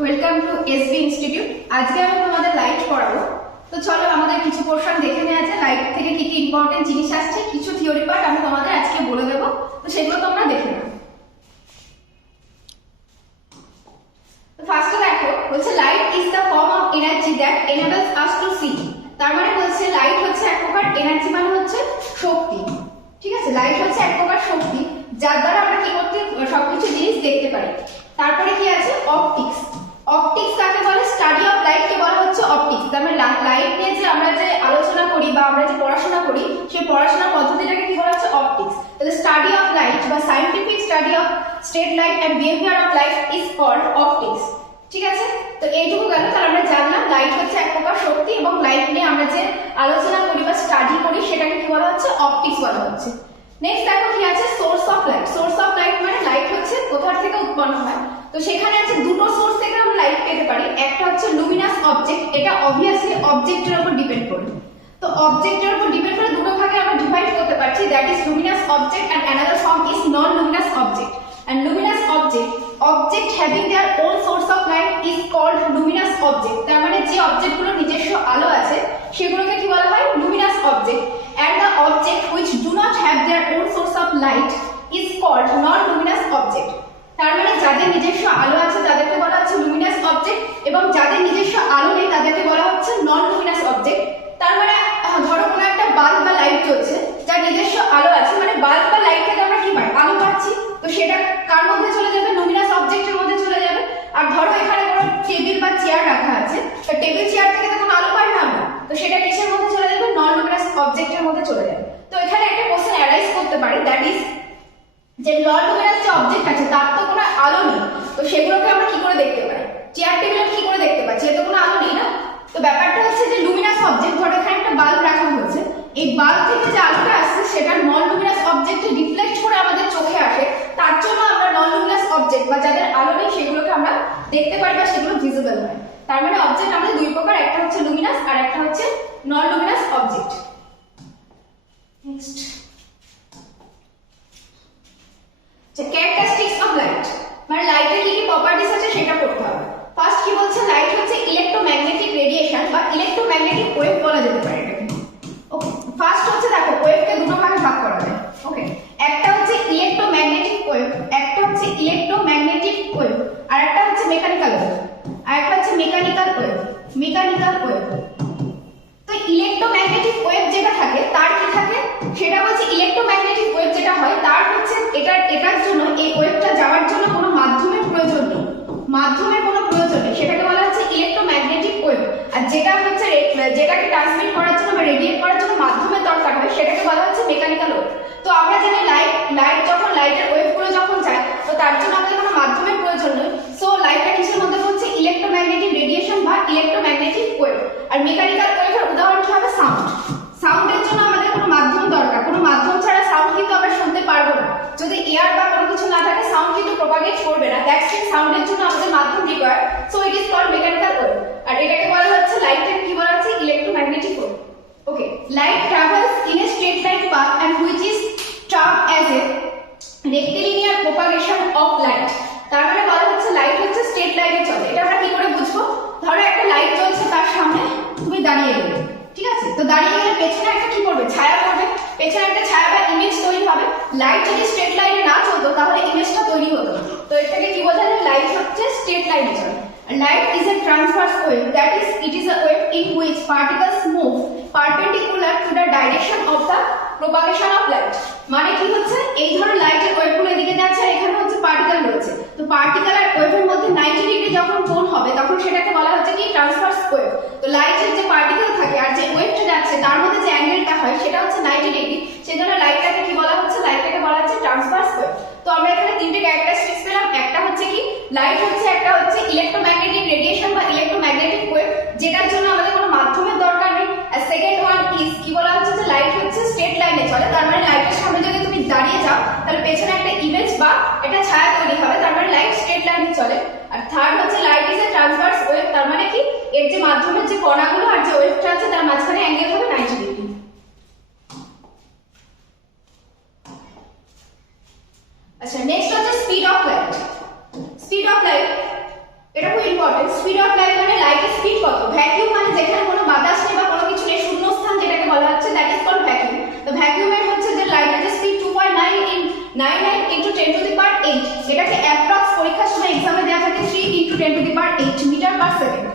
Welcome to SB institute. আজকে আমি তোমাদের লাইট পড়াবো। তো চলো আমাদের কিছু পোরশন দেখে নেওয়া যায়, লাইট থেকে কি কি ইম্পর্টেন্ট জিনিস আসছে, কিছু থিওরি পার্ট আমি তোমাদের আজকে বলে দেবো, তো সেগুলো তোমরা দেখে নাও। তো ফার্স্টে দেখো, বলছে light is the form of energy that enables us to see. তার মানে বলছে লাইট হচ্ছে এক প্রকার এনার্জি, মানে হচ্ছে শক্তি। ঠিক আছে, লাইট হচ্ছে এক প্রকার শক্তি যার দ্বারা আমরা কি করতে সবকিছু জিনিস দেখতে পারি। তারপরে কি আছে অপটিক্স। অপটিক্স কাকে বলে? স্টাডি অফ লাইট কে বলা হচ্ছে অপটিক্স। তার মানে লাইট নিয়ে যে আমরা যে আলোচনা করি বা আমরা যে পড়াশোনা করি, সেই পড়াশোনার পদ্ধতিটাকে কি বলা হচ্ছে অপটিক্স। তাহলে স্টাডি অফ লাইট বা scientific study of state light and behaviour of light is called optics. ঠিক আছে, তো এইটুকু গেল। তাহলে আমরা জানলাম লাইট হচ্ছে এক প্রকার শক্তি এবং লাইট নিয়ে আমরা যে আলোচনা করি বা স্টাডি করি সেটাকে কি বলা হচ্ছে অপটিক্স বলা হচ্ছে। নেক্সট দেখো কি আছে source of light. Source of light মানে লাইট হচ্ছে কোথা থেকে উৎপন্ন হয়। তো সেখানে আছে দুটো সোর্স থেকে আমরা লাইট পেতে পারি। একটা হচ্ছে লুমিনাস অবজেক্ট, এটা অবভিয়াসলি অবজেক্টের উপর ডিপেন্ড করে। তো অবজেক্টের উপর ডিপেন্ড করে দুটো ভাগে আমরা ডিভাইড করতে পারছি, that is luminous object and another form is non luminous object. And luminous object having their own source of light is called luminous object. তার মানে যে অবজেক্টগুলো নিজস্ব আলো আছে সেগুলোকে কি বলা হয় luminous object, and the object which do not have their own source of light is called non luminous object. তার মানে যাদের নিজস্ব আলো আছে তাদেরকে বলা হচ্ছে luminous object এবং যাদের নিজস্ব আলো নেই তাদেরকে বলা হচ্ছে non luminous object। তার মানে ধরো কোনো একটা বাল্ব বা লাইট জ্বলছে, যার নিজস্ব আলো আছে, মানে বাল্ব বা লাইট থেকে আমরা কি পাই? আলো পাচ্ছি। তো সেটা কার মধ্যে চলে যাবে? লুমিনাস অবজেক্টের মধ্যে চলে যাবে। আর ধরো এখানে কোনো টেবিল বা চেয়ার রাখা আছে, তো টেবিল চেয়ার থেকে তো কোনো আলো পাই না আমরা, তো সেটা কিসের মধ্যে চলে যাবে? নন লুমিনাস অবজেক্টের মধ্যে চলে যাবে। তো এখানে একটা কোশ্চেন অ্যারাইজ করতে পারে, দ্যাট ইজ যে নন লুমিনাস যে অবজেক্ট আছে তার তো কোনো আলো নেই, তো সেগুলোকে আমরা কি করে দেখতে পাই? চেয়ার টেবিল কি করে দেখতে পাচ্ছি? এর তো কোনো আলো নেই না। তো ব্যাপারটা হচ্ছে যে লুমিনাস অবজেক্ট, ধরো এখানে একটা বাল্ব রাখা হয়েছে, এই বাল্ব থেকে যে আলোটা আসছে সেটা নন লুমিনাস অবজেক্টে রিফ্লেক্ট করে আমাদের চোখে আসে, তার জন্য আমরা নন লুমিনাস অবজেক্ট বা যাদের আলো নেই সেগুলোকে আমরা দেখতে পারি বা সেগুলো ভিজিবল হয়। তার মানে অবজেক্ট আমাদের দুই প্রকার, একটা হচ্ছে লুমিনাস আর একটা হচ্ছে non luminous object. Next characteristics of light, মানে লাইটের কি কি প্রপার্টিজ আছে সেটা পড়তে হবে। ফার্স্ট কি বলছে? লাইট হচ্ছে ইলেক্ট্রোম্যাগনেটিক রেডিয়েশন বা ইলেক্ট্রোম্যাগনেটিক ওয়েভ বলা যেতে পারে এটাকে। ওকে, ফার্স্ট হচ্ছে দেখো ওয়েভকে দুটো ভাগে ভাগ করা যায়। ওকে, একটা হচ্ছে ইলেক্ট্রোম্যাগনেটিক ওয়েভ, একটা হচ্ছে ইলেক্ট্রোম্যাগনেটিক ওয়েভ, আর একটা হচ্ছে মেকানিক্যাল ওয়েভ, আর একটা হচ্ছে মেকানিক্যাল ওয়েভ। মেকানিক্যাল ওয়েভ, তো ইলেক্ট্রোম্যাগনেটিক ওয়েভ যেটা থাকে তার কি থাকে? সেটা হচ্ছে ইলেক্ট্রোম্যাগনেটিক ওয়েভ যেটা হয় তার হচ্ছে এটার জন্য এই ওয়েভটা যাওয়ার জন্য কোনো মাধ্যমের প্রয়োজন নেই, মাধ্যমের কোনো প্রয়োজন নেই, সেটাকে বলা হচ্ছে ইলেক্ট্রোম্যাগনেটিক ওয়েভ। আর যেটা হচ্ছে যেটাকে ট্রান্সমিট করার জন্য বা রেডিয়েট করার জন্য মাধ্যমের দরকার হয় সেটাকে বলা হচ্ছে মেকানিক্যাল ওয়েভ। তো আমরা জানি লাইট যখন লাইটের ওয়েভগুলো যখন যায় তো তার জন্য আমাদের কোনো মাধ্যমের প্রয়োজন নেই। সো লাইটটা কিসের মধ্যে পড়ছে? ইলেক্ট্রোম্যাগনেটিক রেডিয়েশন বা ইলেক্ট্রোম্যাগনেটিক ওয়েভ। আর মেকানিক্যাল ওয়েভের উদাহরণ কি হবে? সাউন্ড। সাউন্ডের জন্য আমাদের কোনো মাধ্যম দরকার, কোনো মাধ্যম ছাড়া সাউন্ড কিন্তু আমরা শুনতে পারবো না। যদি এয়ার বা কোনো কিছু না থাকে সাউন্ড কিন্তু প্রপাগেট করবে না, দ্যাটস মিন সাউন্ডের জন্য আমাদের মাধ্যম required, so it is called mechanical wave. আর এটাকে বলা হচ্ছে লাইটের কি বলা হচ্ছে? Electromagnetic wave. Okay, light travels in a straight line path and which is termed as a rectilinear propagation of light. তার মানে বলা হচ্ছে লাইট হচ্ছে স্ট্রেট লাইনে চলে। এটা আমরা কি করে বুঝবো? ধরো একটা লাইট জ্বলছে, তার সামনে তুমি দাঁড়িয়ে গেলে, ঠিক আছে, তো দাঁড়িয়ে গেলে পেছনে একটা কি করবে? ছায়া পড়বে, পেছনে একটা ছায়া বা ইমেজ তৈরি হবে। লাইট যদি স্ট্রেট লাইনে না চলতো তাহলে ইমেজটা তৈরি হতো। তো এর থেকে কি বোঝা যায়? লাইট হচ্ছে স্ট্রেট লাইনে চলে। Light is a transverse wave, that is, it is a wave in which particles move perpendicular to the direction of the propagation of light. মানে কি হচ্ছে? এই ধরো লাইটের ওয়েভগুলো এদিকে যাচ্ছে আর এখানে হচ্ছে পার্টিকেল রয়েছে, তো পার্টিকেল আর ওয়েভের মধ্যে 90 ডিগ্রি যখন কোণ হবে তখন সেটাকে বলা হচ্ছে কি? Transverse wave. তো লাইটের যে পার্টিকেল থাকে আর যে ওয়েভটা যাচ্ছে তার মধ্যে যে অ্যাঙ্গেলটা হয় সেটা হচ্ছে 90 ডিগ্রি, সেজন্য লাইটটাকে কি বলা হচ্ছে? লাইটটাকে বলা হচ্ছে ট্রান্সভার্স ওয়েভ। তো আমরা এখানে তিনটে ক্যারেক্টারিস্টিক্স পেলাম। একটা হচ্ছে কি? লাইট হচ্ছে একটা হচ্ছে ইলেক্ট্রোম্যাগনেটিক রেডিয়েশন বা ইলেক্ট্রোম্যাগনেটিক ওয়েভ, যেটার জন্য আমাদের কোনো মাধ্যমের দরকার নেই। আর সেকেন্ড ওয়ান ইজ কি বলা হচ্ছে? যে লাইট হচ্ছে স্ট্রেট লাইনে চলে। তার মানে লাইটের সামনে যদি তুমি দাঁড়িয়ে যাও তাহলে পেছনে একটা ইমেজ বা একটা ছায়া তৈরি হবে, তার মানে লাইট স্ট্রেট লাইনে চলে। আর থার্ড হচ্ছে light is a transverse wave, তার মানে কি? এর যে মাধ্যমের যে কণাগুলো আর যে ওয়েভটা আছে তার মাঝখানে অ্যাঙ্গেল হবে 90 ডিগ্রি। আচ্ছা, নেক্সট হচ্ছে speed of light. Speed of light এটা খুব important. Important. Speed of light মানে লাইটের স্পিড কত। ভ্যাকিউম মানে যেখানে কোনো বাতাস নেই বা কোনো কিছু নেই, শূন্যস্থান যেটাকে বলা হচ্ছে, দ্যাট ইজ কল্ড ভ্যাকিউম। তো ভ্যাকিউমের হচ্ছে যে লাইটের যে speed 2.99 into 10 to the power 8, এটাকে অ্যাপ্রক্স পরীক্ষার সময় एग्जाমে দেওয়া থাকে 3 into 10 to the power 8 metre per second.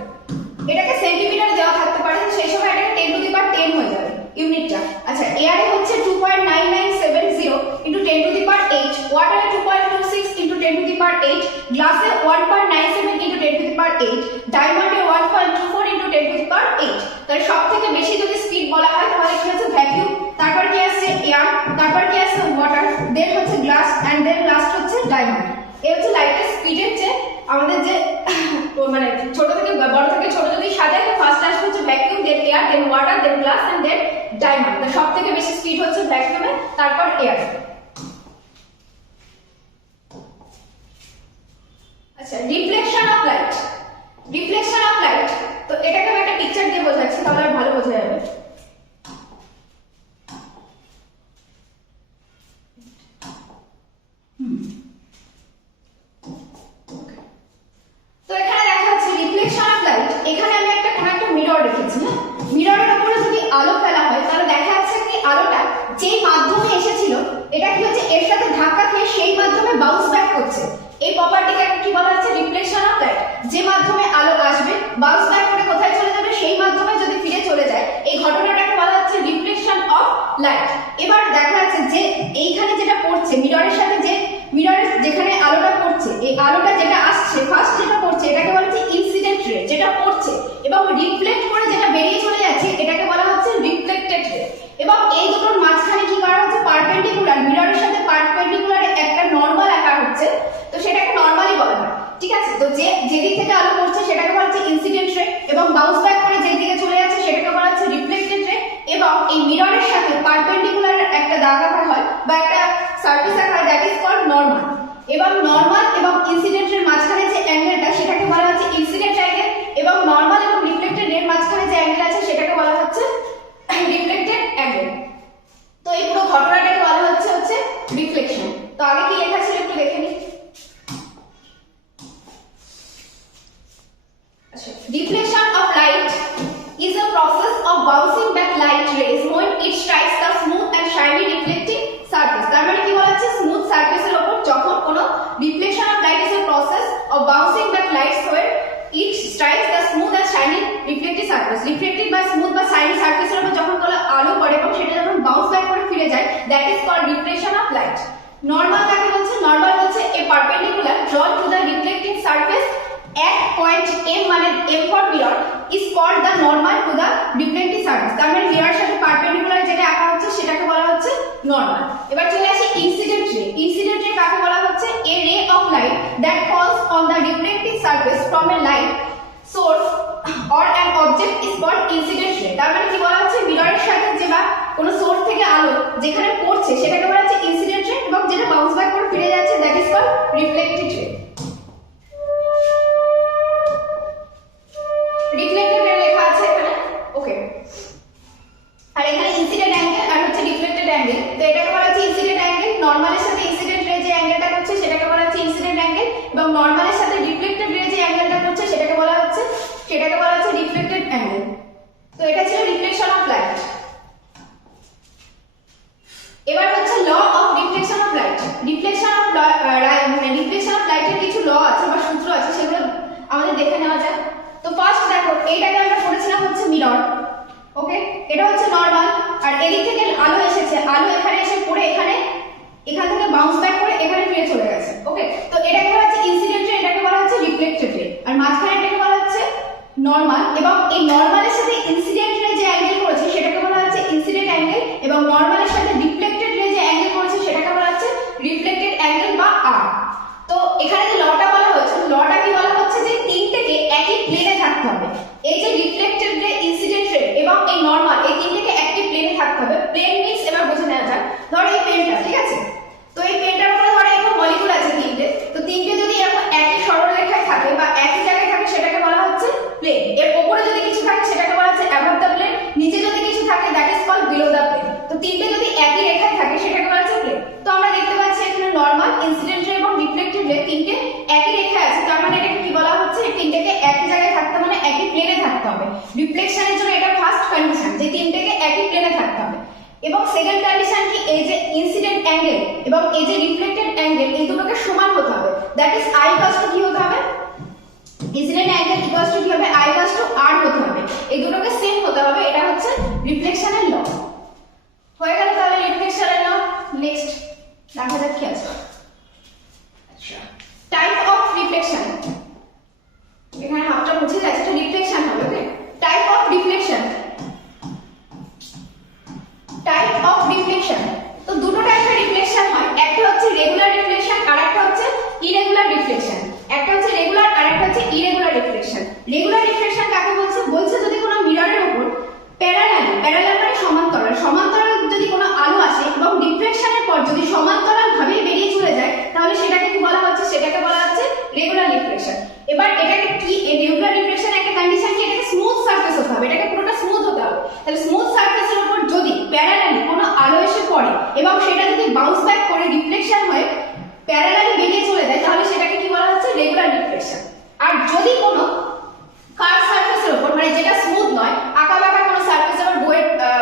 এটাকে সেন্টিমিটারে দেওয়া থাকতে পারে, সেই সময় এটাকে 10 to the power 10 হয়ে যাবে ইউনিটটা। আচ্ছা, এয়ারে হচ্ছে 2.9970 into 10 to the power 8, ওয়াটারে 2.26 into 10 to the power 8, গ্লাসে 1.97 into 10 to the power 8, ডায়মন্ডে 1.24 into 10 to the power 8। তাহলে সবথেকে বেশি যদি স্পিড বলা হয় তাহলে কি আছে ভ্যাকিউম, তারপর কি আছে এয়ার, তারপর কি আছে ওয়াটার, দেন হচ্ছে গ্লাস এন্ড দেন লাস্ট হচ্ছে ডায়মন্ড। এই হচ্ছে লাইটের স্পিডের যে আমাদের যে মানে ছোট থেকে বড় থেকে ছোট যদি সাজায় তো ফার্স্ট আসবে হচ্ছে vacuum, then air, then water, then glass and then diamond. তো সবথেকে বেশি স্পিড হচ্ছে ভ্যাকিউমে, তারপর এয়ার। আচ্ছা, reflection of light. Reflection of light, তো এটাকে আমি একটা পিকচার দিয়ে বোঝাচ্ছি তাহলে আর ভালো বোঝা যাবে। তো এখানে দেখা যাচ্ছে রিফ্লেকশন অফ লাইট, এখানে আমি একটা কোন একটা মিরর রেখেছি। হ্যাঁ, মিররের উপরে যদি আলো ফেলা হয় তাহলে দেখা যাচ্ছে কি আলোটা যেই মাধ্যমে এসেছিল এটা কি হচ্ছে এর সাথে ধাক্কা খেয়ে সেই মাধ্যমে বাউন্স ব্যাক করছে। এই প্রপার্টিকে কি বলা হচ্ছে রিফ্লেকশন অফ লাইট। যে মাধ্যমে আলো আসবে বাউন্স ব্যাক করে কোথায় চলে যাবে সেই মাধ্যমে যদি ফিরে চলে যায়, এই ঘটনাটাকে বলা হচ্ছে রিফ্লেকশন অফ লাইট। এবার দেখা যাচ্ছে যে এইখানে যেটা পড়ছে মিররের সাথে, যে মিররের যেখানে আলোটা পড়ছে, এই আলোটা যেটা আসছে ফার্স্ট যেটা পড়ছে এটাকে বলা হচ্ছে ইনসিডেন্ট রে, যেটা পড়ছে এবং রিফ্লেক্ট করে যেটা বেরিয়ে চলে যাচ্ছে এটাকে বলা হচ্ছে রিফ্লেক্টেড রে। এবং এই দুটোর মাঝখানে কি করা হচ্ছে পারপেন্ডিকুলার, মিররের সাথে পারপেন্ডিকুলার একটা নরমাল আঁকা হচ্ছে, তো সেটাকে নরমালি বলা হয়। ঠিক আছে, তো যে যেদিক থেকে আলো পড়ছে সেটাকে বলা হচ্ছে ইনসিডেন্ট রে, এবং বাউন্স ব্যাক করে যে দিকে চলে যাচ্ছে সেটাকে বলা হচ্ছে রিফ্লেক্টেড রে। এবং এই মিররের সাথে পারপেন্ডিকুলার একটা দাগ আঁকা হয় বা একটা সারফেস আঁকা হয়, দ্যাট ইজ কল্ড নরমাল। এবং নরমাল এবং ইনসিডেন্ট এর মাঝখানে যে অ্যাঙ্গেলটা সেটাকে বলা হচ্ছে ইনসিডেন্ট অ্যাঙ্গেল, এবং নরমাল এবং রিফ্লেক্টেড এর মাঝখানে যে অ্যাঙ্গেল আছে সেটাকে বলা হচ্ছে রিফ্লেক্টেড অ্যাঙ্গেল। তো এই পুরো ঘটনাটাকে বলা হচ্ছে রিফ্লেকশন। তো আগে কি লেখা ছিল একটু দেখে নিই। আচ্ছা, reflection of light is a process of bouncing back light rays when it strikes the smooth and shiny reflecting surface। তার মানে কি বলা হচ্ছে স্মুথ সারফেসের উপর যখন কোনো reflection of light is a process of bouncing back lights when it strikes the smooth and shiny reflecting surface। Reflected বা স্মুথ বা শাইনি সারফেসের উপর যখন কোনো আলো পড়ে এবং সেটা যখন বাউন্স ব্যাক করে ফিরে যায়, that is called reflection of light. Normal কাকে বলছে? নরমাল হচ্ছে a perpendicular drawn to the reflecting surface at point M, মানে M for mirror, is called the normal to the reflecting surface। তার মানে মিররের সাথে পারপেন্ডিকুলার যেটা আঁকা হচ্ছে সেটাকে বলা হচ্ছে নরমাল। এবার চলে আসি ইনসিডেন্ট রে। ইনসিডেন্ট রে কাকে বলা হচ্ছে? a ray of light that falls on the reflecting surface from a light source or an object is called incident ray। তার মানে কি বলা হচ্ছে মিররের সাথে যে বা কোন সোর্স থেকে আলো যেখানে পড়ছে সেটাকে বলা হচ্ছে ইনসিডেন্ট রে, এবং যেটা বাউন্স ব্যাক করে ফিরে যাচ্ছে দ্যাট ইজ কল্ড রিফ্লেক্টেড রে। রিফ্লেক্টেড রে লেখা আছে এখানে, ওকে। আর এখানে ইনসিডেন্ট অ্যাঙ্গেল আর হচ্ছে রিফ্লেক্টেড অ্যাঙ্গেল, তো এটাকে বলা হচ্ছে ইনসিডেন্ট অ্যাঙ্গেল। নরমালের সাথে ইনসিডেন্ট রে যে অ্যাঙ্গেলটা করছে সেটাকে বলা হচ্ছে ইনসিডেন্ট অ্যাঙ্গেল, এবং নরমালের সাথে রিফ্লেক্টেড রে যে অ্যাঙ্গেলটা করছে সেটাকে বলা হচ্ছে রিফ্লেক্টেড অ্যাঙ্গেল। তো এটা ছিল রিফ্লেকশন অফ লাইট। এবার হচ্ছে law of reflection of light. Reflection of reflection of লাইটের কিছু ল আছে বা সূত্র আছে, সেগুলো আমাদের দেখে নেওয়া যাক। তো ফার্স্ট দেখো, এইটাকে আমরা পড়েছিলাম হচ্ছে মিরর, ওকে। এটা হচ্ছে নরমাল, আর এদিক থেকে আলো এসেছে, আলো এখানে এসে পড়ে এখান থেকে বাউন্স ব্যাক করে এখানে ফিরে চলে গেছে, ওকে। তো এটাকে বলা হচ্ছে ইনসিডেন্ট রে, এটাকে বলা হচ্ছে রিফ্লেক্টেড রে, আর মাঝখানে এটাকে বলা হচ্ছে নরমাল। এবং এই নরমালের সাথে ইনসিডেন্ট রে যে অ্যাঙ্গেল করেছে সেটাকে বলা হচ্ছে ইনসিডেন্ট অ্যাঙ্গেল, এবং নরমালের সাথে রিফ্লেক্টেড রে যে অ্যাঙ্গেল করেছে সেটাকে বলা হচ্ছে রিফ্লেক্টেড অ্যাঙ্গেল বা আর। তো এখানে যে লটা বলা হচ্ছে, লটা কি বলা হচ্ছে যে তিনটেকে একই প্লেনে থাকতে হবে। এই যে রিফ্লেক্টেড রে, ইনসিডেন্ট রে এবং এই নরমাল, এই তিনটেকে একই প্লেনে থাকতে হবে। প্লেন মিন্স এবার বুঝে নেওয়া যাক। ধরো এই পেনটা, ঠিক আছে, তো এই পেনটার উপরে ধরো এরকম মলিকুল আছে তিনটে, তো তিনটে যদি এরকম একই সরলরেখায় থাকে বা একই জায়গায় থাকে সেটাকে বলা হচ্ছে প্লেন। এর উপরে যদি কিছু থাকে সেটাকে বলা হচ্ছে অ্যাবভ দ্য প্লেন, নিচে যদি কিছু থাকে that is called below the plane. তো তিনটে যদি একই রেখায় থাকে সেটাকে বলা হচ্ছে প্লেন। তো আমরা দেখতে পাচ্ছি এখানে নরমাল, ইনসিডেন্ট রে এবং রিফ্লেক্টেড রে তিনটে একই রেখায় আছে, তার মানে এটাকে কি বলা হচ্ছে? এই তিনটেকে একই হবে। রিফ্লেকশনের জন্য এটা ফার্স্ট কন্ডিশন যে তিনটেকে একই প্লেনে থাকতে হবে। এবং সেকেন্ড কন্ডিশন কি এই যে ইনসিডেন্ট অ্যাঙ্গেল এবং এই যে রিফ্লেক্টেড অ্যাঙ্গেল এই দুটোকে সমান হতে হবে। That is I equals to কি হতে হবে, ইনসিডেন্ট অ্যাঙ্গেল ইকুয়ালস টু কি হবে, আই ইকুয়ালস টু আর হতে হবে। এই দুটোকে সেম হতে হবে, এটা হচ্ছে রিফ্লেকশনের ল। হয়ে গেল তাহলে রিফ্লেকশনের ল। নেক্সট দেখা যাক কি আছে। আচ্ছা, টাইপ অফ রিফ্লেকশন, এখানে হাফটা মুছে যাচ্ছে, এটা রিফ্লেকশন হবে। Okay, type of reflection, type of reflection. তো দুটো টাইপের রিফ্লেকশন হয়, একটা হচ্ছে রেগুলার রিফ্লেকশন আর একটা হচ্ছে ইরেগুলার রিফ্লেকশন। একটা হচ্ছে রেগুলার আর একটা হচ্ছে ইরেগুলার রিফ্লেকশন। রেগুলার রিফ্লেকশন কাকে বলছে, বলছে যদি কোনো মিররের উপর প্যারালাল, প্যারালাল মানে সমান্তরাল, সমান্তরাল যদি কোনো আলো আসে এবং রিফ্লেকশনের পর যদি সমান্তরাল ভাবে বেরিয়ে চলে যায় তাহলে সেটাকে কি বলা হচ্ছে, সেটাকে বলা হচ্ছে রেগুলার রিফ্লেকশন। এবার এটাকে কি, এই রেগুলার রিফ্লেকশন একটা কন্ডিশন কি, এটাকে স্মুথ সারফেস হতে হবে, এটাকে পুরোটা স্মুথ হতে হবে। তাহলে স্মুথ সারফেসের উপর যদি প্যারালালি কোনো আলো এসে পড়ে এবং সেটা যদি বাউন্স ব্যাক করে রিফ্লেকশন হয়ে প্যারালালি বেরিয়ে চলে যায় তাহলে সেটাকে কি বলা হচ্ছে, রেগুলার রিফ্লেকশন। আর যদি কোনো কার্ভ সারফেসের উপর, মানে যেটা স্মুথ নয়, আঁকা বাঁকা কোনো সারফেসের উপর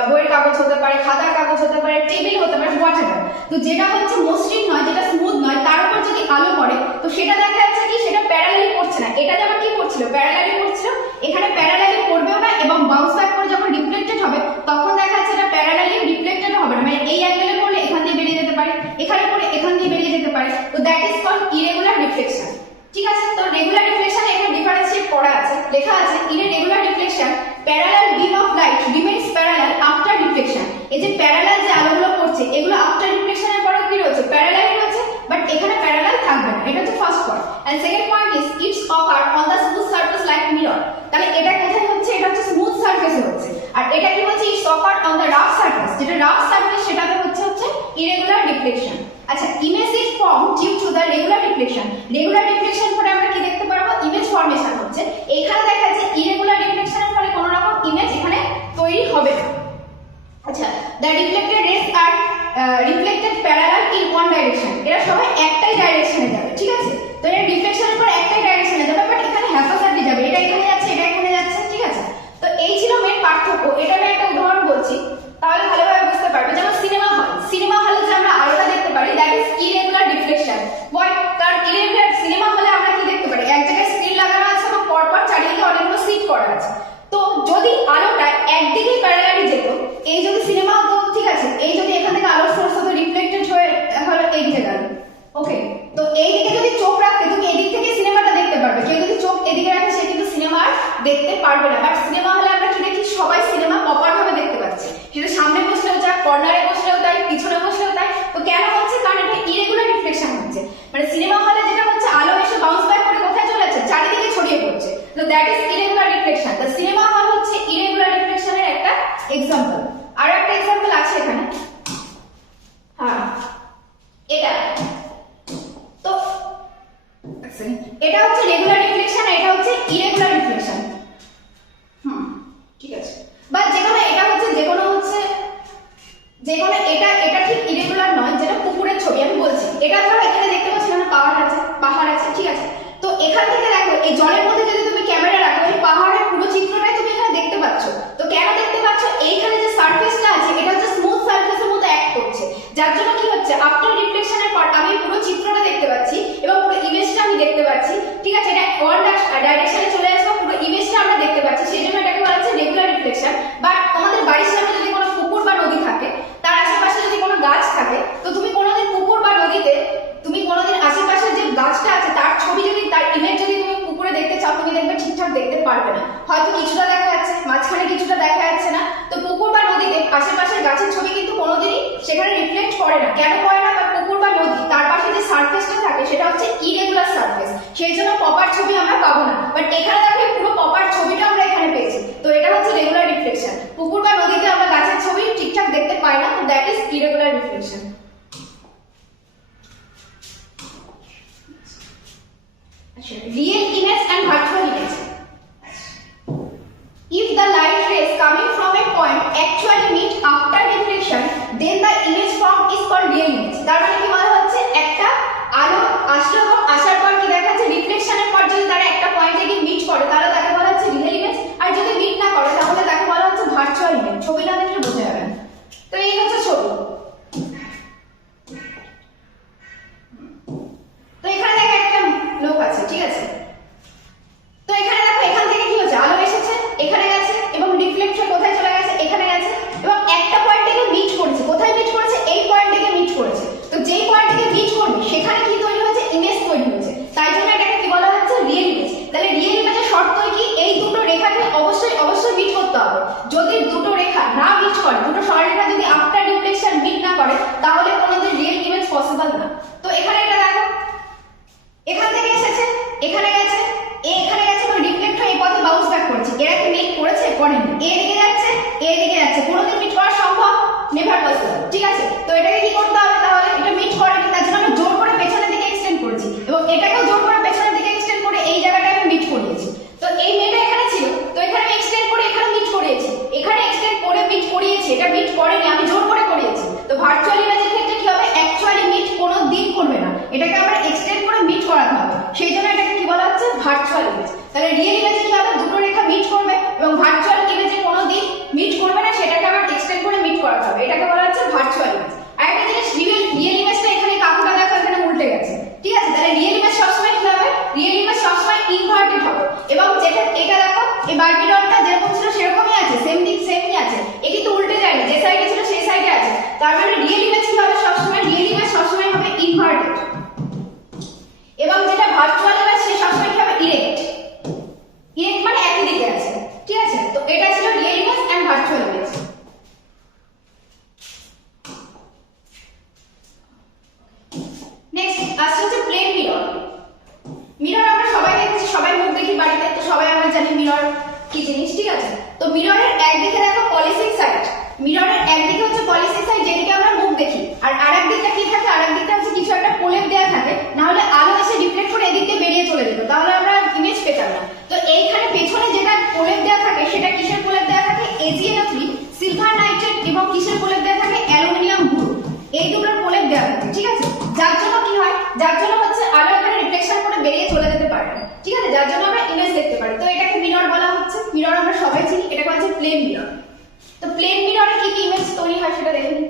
বইয়ের কাগজ হতে পারে, খাতার কাগজ হতে পারে, টেবিল হতে পারে, হোয়াটএভার, তো যেটা হচ্ছে মসৃণ নয়, যেটা স্মুথ নয়, তার উপর যদি আলো পড়ে তো সেটা দেখা যাচ্ছে কি সেটা প্যারালালি পড়ছে না। এটা যেমন কি করছিল, প্যারালালি পড়ছিল, এখানে প্যারালালি পড়বেও না এবং বাউন্স ব্যাক করে যখন রিফ্লেক্টেড হবে তখন দেখা যাচ্ছে এটা প্যারালালি রিফ্লেক্টেড হবে না, মানে এই অ্যাঙ্গেলে পড়লে এখান দিয়ে বেরিয়ে যেতে পারে, এখানে পড়লে এখান দিয়ে বেরিয়ে যেতে পারে। তো that is called irregular reflection. ঠিক আছে, তো রেগুলার রিফ্লেকশন এখানে ডিফারেন্সিয়েট করা আছে, লেখা আছে in a regular reflection parallel beam of light remains parallel after reflection. এই যে প্যারালাল যে আলোগুলো পড়ছে এগুলো আফটার রিফ্লেকশনের পরে কি রয়েছে, প্যারালালই রয়েছে, বাট এখানে প্যারালাল থাকবে না। এটা হচ্ছে first point. And second point is it's occur on the smooth surface like mirror. তাহলে এটা কোথায় হচ্ছে, এটা হচ্ছে স্মুথ সারফেসে হচ্ছে। আর এটা কি বলছে, it's occur on the rough surface, যেটা রাফ সারফেস সেটাতে হচ্ছে ইরেগুলার রিফ্লেকশন। আচ্ছা, image is form due to the regular reflection. Regular reflection পরে আমরা কি দেখতে পারবো, ইমেজ ফর্মেশন হচ্ছে। এখানে দেখা যাচ্ছে ইরেগুলার রিফ্লেকশনের ফলে কোনো রকম ইমেজ এখানে তৈরি হবে না। আচ্ছা, the reflected rays are reflected parallel in one direction, এরা সবাই একটাই ডাইরেকশনে যাবে। ঠিক আছে, তো এর রিফ্লেকশনের পর একটাই ডাইরেকশনে যাবে, বাট এখানে হ্যাপাসাডলি যাবে, এটা এখানে যাচ্ছে, এটা এখানে যাচ্ছে। ঠিক আছে, তো এই ছিল মেন পার্থক্য। এটা আমি একটা উদাহরণ বলছি তাহলে ভালোভাবে বুঝতে পারবে। যেমন সিনেমা হল, সিনেমা হলে যে আমরা আলোটা দেখতে পারি that is irregular reflection. Why, কারণ ইরেগুলার সিনেমা হলে আমরা কি দেখতে পারি, এক জায়গায় স্ক্রিন লাগানো আছে এবং পরপর চারিদিকে অনেকগুলো সিট করা আছে। তো যদি আলোটা একদিকে প্যারালালি যেত, এই যদি সিনেমা হতো, ঠিক আছে, এই যদি এখান থেকে আলোর সোর্স হতো রিফ্লেক্টেড হয়ে হলো এই দিকে গেল, ওকে, তো এই দিকে যদি চোখ রাখতে তুমি এদিক থেকে সিনেমাটা দেখতে পারবে। কেউ যদি চোখ এদিকে রাখে সে কিন্তু সিনেমা আর দেখতে পারবে না। বাট সিনেমা হলে আমরা কি দেখি, সবাই সিনেমা প্রপার ভাবে দেখতে পাচ্ছে, সেটা সামনে বসলেও যা, কর্নারে বসলেও তাই, পিছনে বসলেও তাই। তো কেন হচ্ছে, কারণ এটা ইরেগুলার রিফ্লেকশন হচ্ছে। মানে সিনেমা হলে যেটা হচ্ছে আলো এসে বাউন্স ব্যাক করে কোথায় চলে যাচ্ছে, চারিদিকে ছড়িয়ে পড়ছে। তো that is irregular reflection. The cinema hall হচ্ছে ইরেগুলার রিফ্লেকশনের একটা এক্সাম্পল। আর একটা এক্সাম্পল আছে এখানে, হ্যাঁ, এটা তো এটা হচ্ছে রেগুলার রিফ্লেকশন, এটা হচ্ছে ইরেগুলার রিফ্লেকশন। ঠিক আছে, বা যেকোনো এটা হচ্ছে যেকোনো এটা ঠিক ইরেগুলার নয়, যেটা পুকুরের ছবি আমি বলছি। এটা ধরো এখানে দেখতে পাচ্ছ এখানে পাহাড় আছে, ঠিক আছে, তো এখান থেকে দেখো এই জলের মধ্যে যদি তুমি ক্যামেরা রাখো এই পাহাড়ের পুরো চিত্রটাই তুমি এখানে দেখতে পাচ্ছ। তো কেন দেখতে পাচ্ছ, এইখানে যে সারফেসটা আছে এটা হচ্ছে স্মুথ সারফেসের মতো অ্যাক্ট করছে, যার জন্য কি হচ্ছে আফটার রিফ্লেকশনের পর আমি পুরো চিত্রটা দেখতে পাচ্ছি এবং পুরো ইমেজটা আমি দেখতে পাচ্ছি। ঠিক আছে, এটা ওয়ান ডাইরেকশনে চলে আসবে, পুরো ইমেজটা আমরা দেখতে পাচ্ছি, সেই জন্য এটাকে বলা হচ্ছে রেগুলার রিফ্লেকশন। বাট তোমাদের বাড়ির সামনে যদি কোনো পুকুর বা নদী থাকে, তার আশেপাশে যদি কোনো গাছ থাকে, তো তুমি কোনোদিন পুকুর বা নদীতে তুমি কোনোদিন আশেপাশে যে গাছটা আছে তার ছবি যদি, তার ইমেজ যদি তুমি পুকুরে দেখতে চাও, তুমি দেখবে ঠিকঠাক দেখতে পারবে না, হয়তো কিছুটা দেখা যাচ্ছে, মাঝখানে কিছুটা দেখা যাচ্ছে না। তো পুকুর বা নদীতে আশেপাশের গাছের ছবি কিন্তু কোনোদিনই সেখানে রিফ্লেক্ট করে না। কেন করে না, বা পুকুর বা নদী তার পাশে যে সারফেসটা থাকে সেটা হচ্ছে ইরেগুলার সারফেস, সেই জন্য প্রপার ছবি আমরা পাবো না। বাট এখানে দেখো পুরো প্রপার ছবিটা আমরা এখানে পেয়েছি, তো এটা হচ্ছে রেগুলার রিফ্লেকশন। পুকুর বা নদীতে আমরা গাছের ছবি ঠিকঠাক দেখতে পাই না, তো that is irregular reflection. Real image and virtual image. If the light rays coming from a point actually meet after reflection, then the image form is called real image. তার মানে কি বলা হচ্ছে, একটা আলো আসলো এবং আসার পর কি দেখা যাচ্ছে রিফ্লেকশনের পর যদি তারা একটা পয়েন্টে ইমেজ। তাহলে রিয়েল ইমেজে কি হবে, দুটো রেখা মিট করবে এবং ভার্চুয়াল ইমেজে কোনোদিন মিট করবে না, সেটাকে আবার এক্সটেন্ড করে মিট করাতে হবে, এটাকে বলা হচ্ছে ভার্চুয়াল ইমেজ। আরেকটা জিনিস, রিয়েল ইমেজটা এখানে কাকুটা দেখো এখানে উল্টে গেছে, ঠিক আছে? তাহলে রিয়েল ইমেজ সবসময় কি হবে, রিয়েল ইমেজ সবসময় ইনভার্টেড হবে। এবং যেটা এটা দেখো, এই বারবি ডলটা যেরকম ছিল সেরকমই আছে, সেম দিক সেমই আছে, এ কিন্তু উল্টে যায়নি, যে সাইডে ছিল সেই সাইডে আছে। তার মানে রিয়েল ইমেজ কি হবে, সবসময় রিয়েল ইমেজ সবসময় হবে ইনভার্টেড। এবং যেটা ভার্চুয়াল ইমেজ সে সবসময় কি হবে, ইরেক্ট। ইরেক্ট মানে একই দিকে আছে, ঠিক আছে? তো এটা ছিল real image and virtual image. Next আসছে হচ্ছে প্লেন মিরর। মিরর আমরা সবাই দেখেছি, সবাই মুখ দেখি বাড়িতে, তো সবাই আমরা জানি মিরর কি জিনিস, ঠিক আছে? তো মিররের একদিকে দেখো পলিসিং সাইড, মিররের একদিকে হচ্ছে পলিসিং সাইড যেদিকে আমরা মুখ দেখি, আর আরেক দিকটা কি থাকে, আরেক দিকটা হচ্ছে কিছু একটা প্রলেপ দেওয়া থাকে, না হলে আলো এসে রিফ্লেক্ট করে এদিক দিয়ে বেরিয়ে চলে যেত, তাহলে আমরা ইমেজ পেতাম না। তো এইখানে পেছনে যেটা প্রলেপ দেওয়া থাকে সেটা কিসের প্রলেপ দেওয়া থাকে, AgNO3, সিলভার নাইট্রেট এবং কিসের প্রলেপ দেওয়া থাকে, অ্যালুমিনিয়াম ব্লু, এই দুটোর প্রলেপ দেওয়া থাকে, ঠিক আছে? যার জন্য কি হয়, যার জন্য হচ্ছে আলো এখানে রিফ্লেকশন করে বেরিয়ে চলে যেতে পারে না, ঠিক আছে? যার জন্য আমরা ইমেজ দেখতে পারি। তো এটাকে মিরর বলা হচ্ছে। মিরর আমরা সবাই চিনি, এটাকে হচ্ছে প্লেন মিরর। তো প্লেন মিররে কি কি ইমেজ তৈরি হয় সেটা দেখে নিই।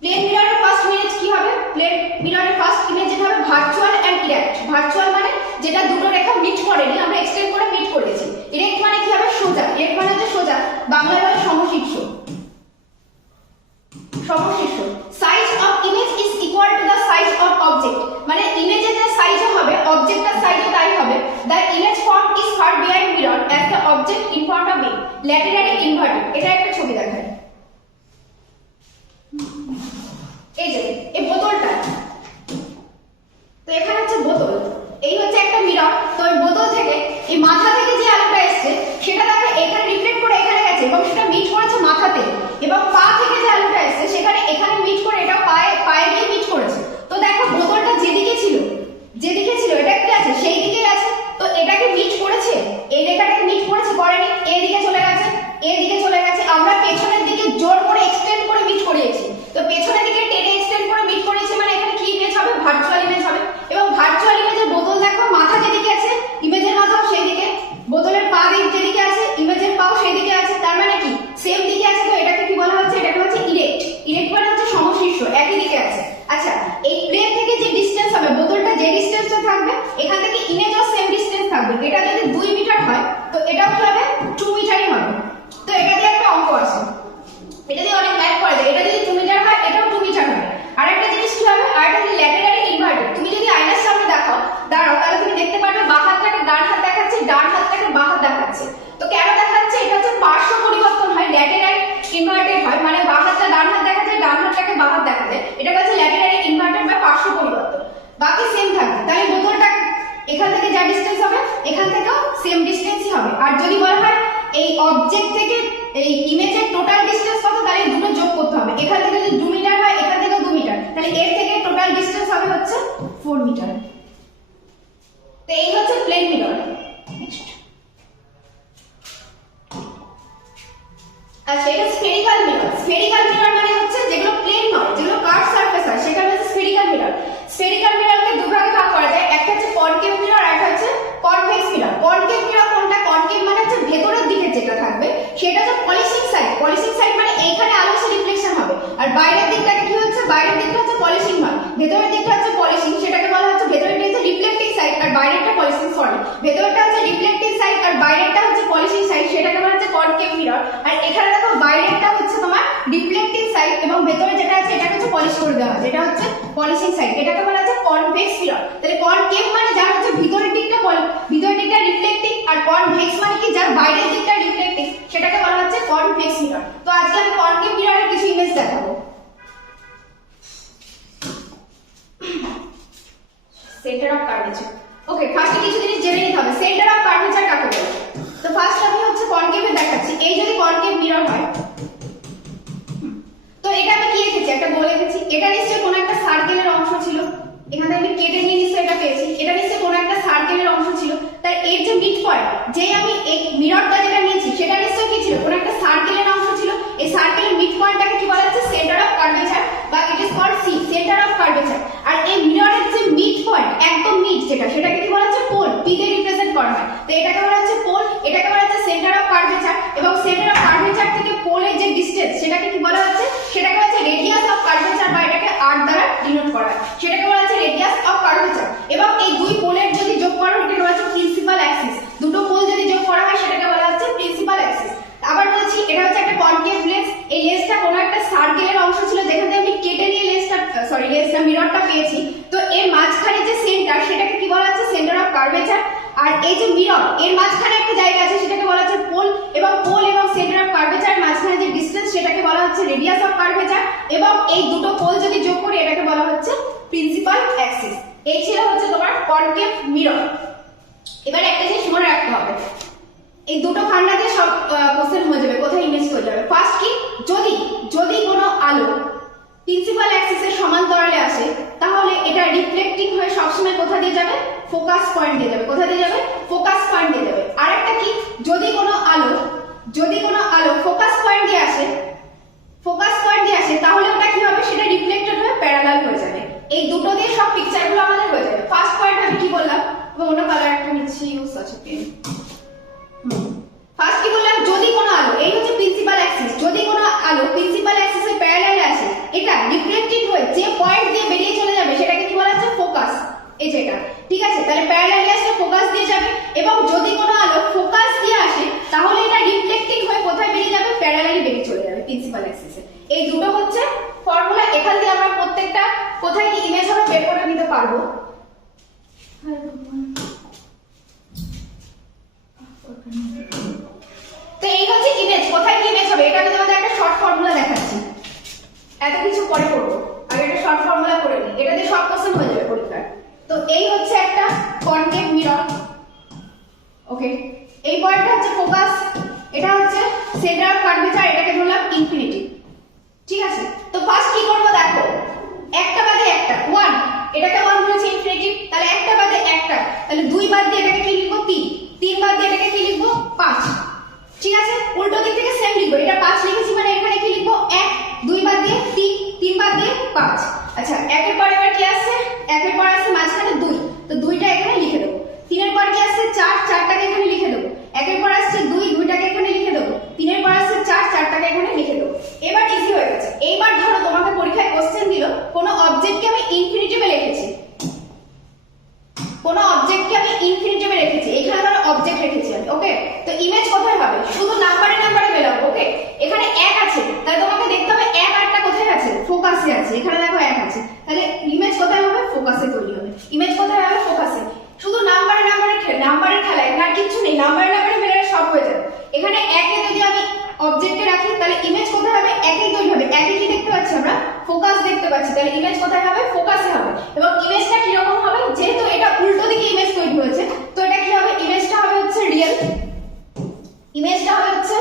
প্লেন মিররের ফার্স্ট ইমেজ কি হবে, প্লেন মিররের ফার্স্ট ইমেজ যেটা হবে ভার্চুয়াল এন্ড ইরেক্ট। ভার্চুয়াল মানে যেটা দুটো রেখা মিট করেনি, আমরা এক্সটেন্ড করে মিট করেছি। ইরেক্ট মানে কি হবে, সোজা। ইরেক্ট মানে হচ্ছে সোজা, বাংলায় বলে সমশীর্ষ। সমশীর্ষ। Size of image is equal to the size of object, মানে ইমেজের যে সাইজ হবে অবজেক্টের সাইজও তাই হবে। The image form is far behind mirror as the object in front of it, laterally inverted. এটা একটা ছবি দেখায়, এই যে এই বোতলটা, তো এখানে হচ্ছে বোতল, এই হচ্ছে একটা মিরর। তো এই বোতল থেকে এই মাথা থেকে যে আলোটা এসেছে সেটা দেখো এখানে রিফ্লেক্ট করে এখানে গেছে এবং সেটা মিট করেছে মাথাতে, এবং পা থেকে যে আলোটা এসেছে সেখানে এখানে মিট করে এটাও পায়ে গিয়ে মিট করেছে। তো দেখো বোতলটা যেদিকে ছিল এটা কি আছে, সেই দিকেই আছে। তো এটাকে মিট করেছে, এই রেখাটাকে মিট করেছে, করেনি, এদিকে চলে গেছে, এদিকে চলে গেছে। আমরা পেছনের দিকে জোর করে এক্সটেন্ড করে মিট করিয়েছি, তো পেছনের দিকে টেনে এক্সটেন্ড করে মিট করিয়েছি, মানে এখানে কি ইমেজ হবে, ভার্চুয়াল ইমেজ হবে। এবং ভার্চুয়াল ইমেজে বোতল দেখো মাথা যেদিকে আছে ইমেজের মাথাও সেই দিকে, বোতলের পা দিক যেদিকে আছে ইমেজের পাও সেই দিকে আছে, তার মানে কি সেম দিকে আছে। তো এটাকে কি বলা হচ্ছে, এটাকে হচ্ছে ইরেক্ট। ইরেক্ট মানে হচ্ছে সমশীর্ষ, একই দিকে আছে। আচ্ছা, এই প্লেন থেকে যে ডিসটেন্স হবে, বোতলটা যে ডিসটেন্সে থাকবে এখান থেকে ইমেজও সেম ডিসটেন্স থাকবে। এটা যদি 2 মিটার হয় তো এটাও কি হবে, 2 মিটারই হবে। তো এটা দিয়ে একটা অঙ্ক আছে, এটা দিয়ে অনেক ম্যাথ করা যায়। এটা যদি 2 মিটার হয় এটাও 2 মিটার হবে। আরেকটা জিনিস কি হবে, আরেকটা যদি ল্যাটেরালি ইনভার্টেড, তুমি যদি আয়নার সামনে দাঁড়াও তাহলে তুমি দেখতে পারবে বাঁ হাতটাকে ডান হাত দেখাচ্ছে, ডান হাতটাকে বাঁ হাত দেখাচ্ছে। তো কেন দেখাচ্ছে, এটা হচ্ছে পার্শ্ব পরিবর্তন হয়, ল্যাটেরালি ইনভার্টেড হয়, মানে বাঁ হাতটা ডান হাত দেখাচ্ছে, ডান হাতটাকে বাঁ হাত দেখাচ্ছে, এটা হচ্ছে ল্যাটেরালি ইনভার্টেড বা পার্শ্ব পরিবর্তন। বাকি সেম থাকবে। তাহলে বোতলটা এখান থেকে যা ডিসটেন্স হবে এখান থেকেও সেম ডিসটেন্সই হবে। আর যদি বলা হয় এই অবজেক্ট থেকে এই ইমেজের টোটাল ডিসটেন্স কত, তাহলে দুটো যোগ করতে হবে। এখান থেকে যদি 2 মিটার হয় এখান থেকেও 2 মিটার, তাহলে এর থেকে টোটাল ডিসটেন্স হবে হচ্ছে 4 মিটার। তো এই হচ্ছে প্লেন মিরর। নেক্সট, আচ্ছা, এটা স্ফেরিক্যাল মিরর। স্ফেরিক্যাল মিরর মানে হচ্ছে যেগুলো প্লেন নয়, যেগুলো কার্ভ সারফেস হয়, সেটা হচ্ছে স্ফেরিক্যাল মিরর। স্ফেরিক্যাল মিররকে দুভাগে ভাগ করা যায়, একটা হচ্ছে কনকেভ মিরর আর একটা হচ্ছে কনভেক্স মিরর। কনকেভ মিরর কোনটা, কনকেভ মানে হচ্ছে ভেতরের দিকে যেটা থাকবে সেটা হচ্ছে পলিশিং সাইড। পলিশিং সাইড মানে এইখানে আলো এসে রিফ্লেকশন হবে, আর বাইরের দিকটাকে কি হচ্ছে, বাইরের দিকটা হচ্ছে পলিশিং নয়, ভেতরের দিকটা হচ্ছে পলিশিং, সেটাকে বলা হচ্ছে ভেতরেরটা হচ্ছে রিফ্লেক্টিং সাইড আর বাইরেরটা পলিশিং। সরি, ভেতরটা হচ্ছে রিফ্লেক্টিং সাইড আর বাইরেরটা হচ্ছে পলিশিং সাইড, সেটাকে বলা হচ্ছে কনকেভ মিরর। আর এখানে দেখো বাইরেরটা হচ্ছে তোমার রিফ্লেক্টিং সাইড এবং ভেতরে যেটা আছে এটাকে হচ্ছে পলিশ করে দেওয়া আছে, এটা হচ্ছে পলিশিং সাইড, এটাকে বলা হচ্ছে কনভেক্স মিরর। তাহলে কনকেভ মানে যার হচ্ছে ভিতরের দিকটা রিফ্লেক্টিং, আর কনভেক্স মানে কি যার বাইরের দিকটা রিফ্লেক্টিং, সেটাকে বলা হচ্ছে কনভেক্স মিরর। তো আজকে আমি কনকেভ মিররের কিছু ইমেজ দেখাবো। Centre of curvature. ওকে, ফার্স্টে কিছু জিনিস জেনে নিতে হবে, সেন্টার অফ কার্ভেচার কাকে বলে। তো ফার্স্ট আমি হচ্ছে কনকেভে দেখাচ্ছি। এই যদি কনকেভ মিরর হয়, তো এটা আমি কি লিখেছি, একটা গোল লিখেছি। এটা নিশ্চয়ই কোনো একটা সার্কেলের অংশ ছিল, এখানে আমি কেটে নিয়ে নিশ্চয়ই এটা পেয়েছি। এটা নিশ্চয়ই কোনো একটা সার্কেলের অংশ ছিল, তাই এর যে মিড পয়েন্ট, যে আমি এই মিররটা যেটা নিয়েছি সেটা নিশ্চয়ই কি ছিল, কোনো একটা সার্কেলের অংশ ছিল। এই সার্কেলের মিড পয়েন্টটাকে কি বলা হচ্ছে, সেন্টার অফ কার্ভেচার, বা it is called centre of curvature. আর এই মিররের যে মিড পয়েন্ট একদম মিড যেটা, সেটাকে কি বলা হচ্ছে পোল, P তো এটাকে বলা হচ্ছে পোল, এটাকে বলা হচ্ছে সেন্টার অফ কার্ভেচার, এবং সেন্টার অফ কার্ভেচার থেকে পোলের যে ডিসটেন্স সেটাকে কি বলা হচ্ছে, সেটাকে বলা হচ্ছে রেডিয়াস অফ কার্ভেচার, বা এটাকে r দ্বারা ডিনোট করা হয়, সেটাকে বলা হচ্ছে রেডিয়াস অফ কার্ভেচার। এবং এই দুই পোলের যদি যোগ করো এটাকে বলা হচ্ছে প্রিন্সিপাল অ্যাক্সিস, দুটো পোল যদি যোগ করা হয় সেটাকে বলা হচ্ছে প্রিন্সিপাল অ্যাক্সিস। আবার বলছি এটা হচ্ছে একটা কনকেভ লেন্স, এই লেন্সটা কোনো একটা সার্কেলের অংশ ছিল যেখান থেকে আমি কেটে নিয়ে লেন্সটা মিররটা পেয়েছি, তো এর মাঝখানে যে সেন্টার সেটাকে কি বলা হচ্ছে সেন্টার অফ কার্ভেচার, আর এই যে মিরর এর মাঝখানে একটা জায়গা আছে সেটাকে বলা হচ্ছে পোল, এবং পোল এবং সেন্টার অফ কার্ভেচার মাঝখানে যে ডিসটেন্স সেটাকে বলা হচ্ছে রেডিয়াস অফ কার্ভেচার, এবং এই দুটো পোল যদি যোগ করি এটাকে বলা হচ্ছে প্রিন্সিপাল অ্যাক্সিস। এই ছিল হচ্ছে তোমার কনকেভ মিরর। এবার একটা জিনিস মনে রাখতে হবে, এই দুটো ফান্ডাতে সব কোশ্চেন হয়ে যাবে, কোথায় ইমেজ হয়ে যাবে। ফার্স্ট কি, যদি কোনো আলো প্রিন্সিপাল অ্যাক্সিসের সমান্তরালে আসে তাহলে এটা রিফ্লেক্টিং হয়ে সবসময় কোথা দিয়ে যাবে, ফোকাস পয়েন্ট দিয়ে যাবে, কোথা দিয়ে যাবে, ফোকাস পয়েন্ট দিয়ে যাবে। আরেকটা কি, যদি কোনো আলো ফোকাস পয়েন্ট দিয়ে আসে তাহলে ওটা কি হবে, সেটা রিফ্লেক্টেড হয়ে প্যারালাল হয়ে যাবে। এই দুটো দিয়ে সব পিকচারগুলো আমাদের হয়ে যাবে। ফার্স্ট পয়েন্ট আমি কি বললাম, অন্য কালার একটা নিচ্ছি, ইউজ আছে পেন। ফার্স্ট কি বললাম, যদি কোনো আলো, এই হচ্ছে প্রিন্সিপাল অ্যাক্সিস, যদি কোনো আলো প্রিন্সিপাল অ্যাক্সিসের প্যারালালে আসে এটা রিফ্লেক্টেড হয়ে যে পয়েন্ট দিয়ে বেরিয়ে চলে যাবে সেটাকে কি বলা হচ্ছে ফোকাস, এই যে এটা, ঠিক আছে। তাহলে প্যারালালে আসলে ফোকাস দিয়ে যাবে, এবং যদি কোনো আলো ফোকাস দিয়ে আসে তাহলে এটা রিফ্লেক্টিং হয়ে কোথায় বেরিয়ে যাবে, প্যারালালি বেরিয়ে চলে যাবে প্রিন্সিপাল অ্যাক্সিসে। এই দুটো হচ্ছে ফর্মুলা, এখান দিয়ে আমরা প্রত্যেকটা কোথায় কি ইমেজ হবে বের করে নিতে পারবো। তো এই হচ্ছে ইমেজ, কোথায় কি ইমেজ হবে, এটা আমি তোমাদের একটা শর্ট ফর্মুলা দেখাচ্ছি, এত কিছু পরে করবো, আগে একটা শর্ট ফর্মুলা করে নিই, এটা দিয়ে সব কোশ্চেন হয়ে যাবে পরীক্ষায়। তো এই হচ্ছে একটা কনকেভ মিরর, ওকে, এই পয়েন্টটা হচ্ছে ফোকাস, এটা হচ্ছে সেন্টার অফ কার্ভেচার, এটাকে ধরলাম ইনফিনিটি, ঠিক আছে। তো ফার্স্ট কি করব দেখো, একটা বাদে একটা, 1 এটাকে 1 ধরেছি ইনফিনিটি, তাহলে একটা বাদে একটা, তাহলে 2 বাদ দিয়ে এটাকে কি লিখবো 3 বাদ দিয়ে এটাকে কি লিখবো 5, ঠিক আছে। উল্টো দিক থেকে সেম লিখবো, এটা 5 লিখেছি মানে এখানে কি লিখবো 1, 2 বাদ দিয়ে 3 বাদ দিয়ে 5। আচ্ছা, একের পর এবার কি আসছে, একের পর আসছে মাঝখানে 2, তো 2টা এখানে লিখে দেবো। 3 এর পর কি আসছে 4, 4টাকে এখানে লিখে দেবো। একের পর আসছে 2, 2টাকে এখানে লিখে দেবো। 3 এর পর আসছে 4, 4টাকে এখানে লিখে দেবো। এবার ইজি হয়ে গেছে। এইবার ধরো তোমাকে পরীক্ষায় কোশ্চেন দিল, কোনো অবজেক্টকে আমি ইনফিনিটিভে রেখেছি, এখানে ধরো অবজেক্ট রেখেছি আমি, ওকে। তো ইমেজ কোথায় হবে, শুধু নাম্বারে মেলাবো, ওকে। এখানে 1 আছে, তাহলে তোমাকে দেখতে হবে 1 আরটা কোথায় আছে, ফোকাসে আছে, এখানে দেখো 1 আছে, তাহলে ইমেজ কোথায় হবে, ফোকাসে তৈরি হবে। ইমেজ কোথায় হবে, ফোকাসে। শুধু নাম্বারের খেলা, এখানে আর কিছু নেই, নাম্বারে মেলালে সব হয়ে যাবে। এখানে 1 যদি আমি অবজেক্টে রাখি তাহলে ইমেজ কোথায় হবে, 1 তৈরি হবে। 1 কি দেখতে পাচ্ছি আমরা, ফোকাস দেখতে পাচ্ছি, তাহলে ইমেজ কোথায় হবে, ফোকাসে হবে। এবং ইমেজটা কি রকম হবে, যেহেতু এটা উল্টো দিকে ইমেজ তৈরি হয়েছে, তো এটা কি হবে, ইমেজটা হবে হচ্ছে রিয়েল, ইমেজটা হবে হচ্ছে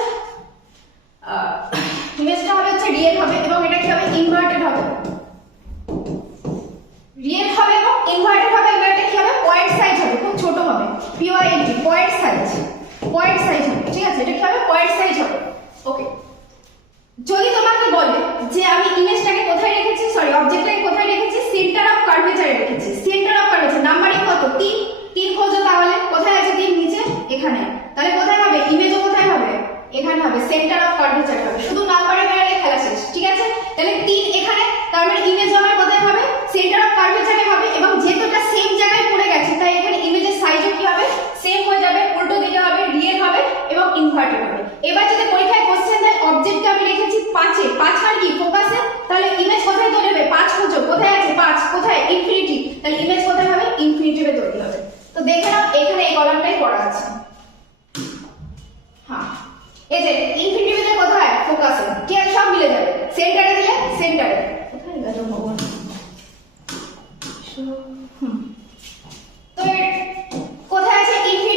রিয়েল হবে, এবং এটা কি হবে, ইনভার্টেড হবে, রিয়েল হবে এবং ইনভার্টেড হবে। এবার এটা কি হবে, পয়েন্ট সাইজ হবে, খুব ছোট হবে, POINT, পয়েন্ট সাইজ হবে, ঠিক আছে। এটা কি হবে, পয়েন্ট সাইজ হবে, ওকে। যদি তোমাকে বলে যে আমি ইমেজটাকে কোথায় রেখেছি, অবজেক্টটাকে কোথায় রেখেছি, সেন্টার অফ কার্ভেচারে রেখেছি, সেন্টার অফ কার্ভেচার, নাম্বারিং কত, 3 খোঁজো, তাহলে কোথায় আছে 3, নিচে এখানে, তাহলে কোথায় হবে, ইমেজও কোথায় হবে, এখানে হবে, সেন্টার অফ কার্ভেচার হবে। শুধু নাম্বারে মেলালে খেলা শেষ, ঠিক আছে। তাহলে 3 এখানে, তার মানে ইমেজ আমার কোথায় হবে, সেন্টার অফ কার্ভেচারে হবে, এবং যেহেতু এটা সেম জায়গায় পড়ে গেছে তাই এখানে ইমেজের সাইজও কি হবে, সেম হয়ে যাবে, উল্টো দিকে হবে, রিয়েল হবে এবং ইনভার্টেড হবে। এবার যদি পরীক্ষায় কোশ্চেন দেয় অবজেক্টকে আমি রেখেছি 5 মানে কি, ফোকাসে, তাহলে ইমেজ কোথায় তৈরি হবে, 5 খোঁজো, কোথায় আছে 5, কোথায়, ইনফিনিটি, তাহলে ইমেজ কোথায় হবে, ইনফিনিটিভে তৈরি হবে। তো দেখে নাও এখানে এই কলামটাই পড়া আছে, হ্যাঁ, এই যে ইনফিনিটিভে কোথায়, ফোকাসে, ঠিক আছে, সব মিলে যাবে। সেন্টারে দিলে সেন্টারে, কোথায় গেল ভগবান, তো কোথায় আছে, ইনফিনিটি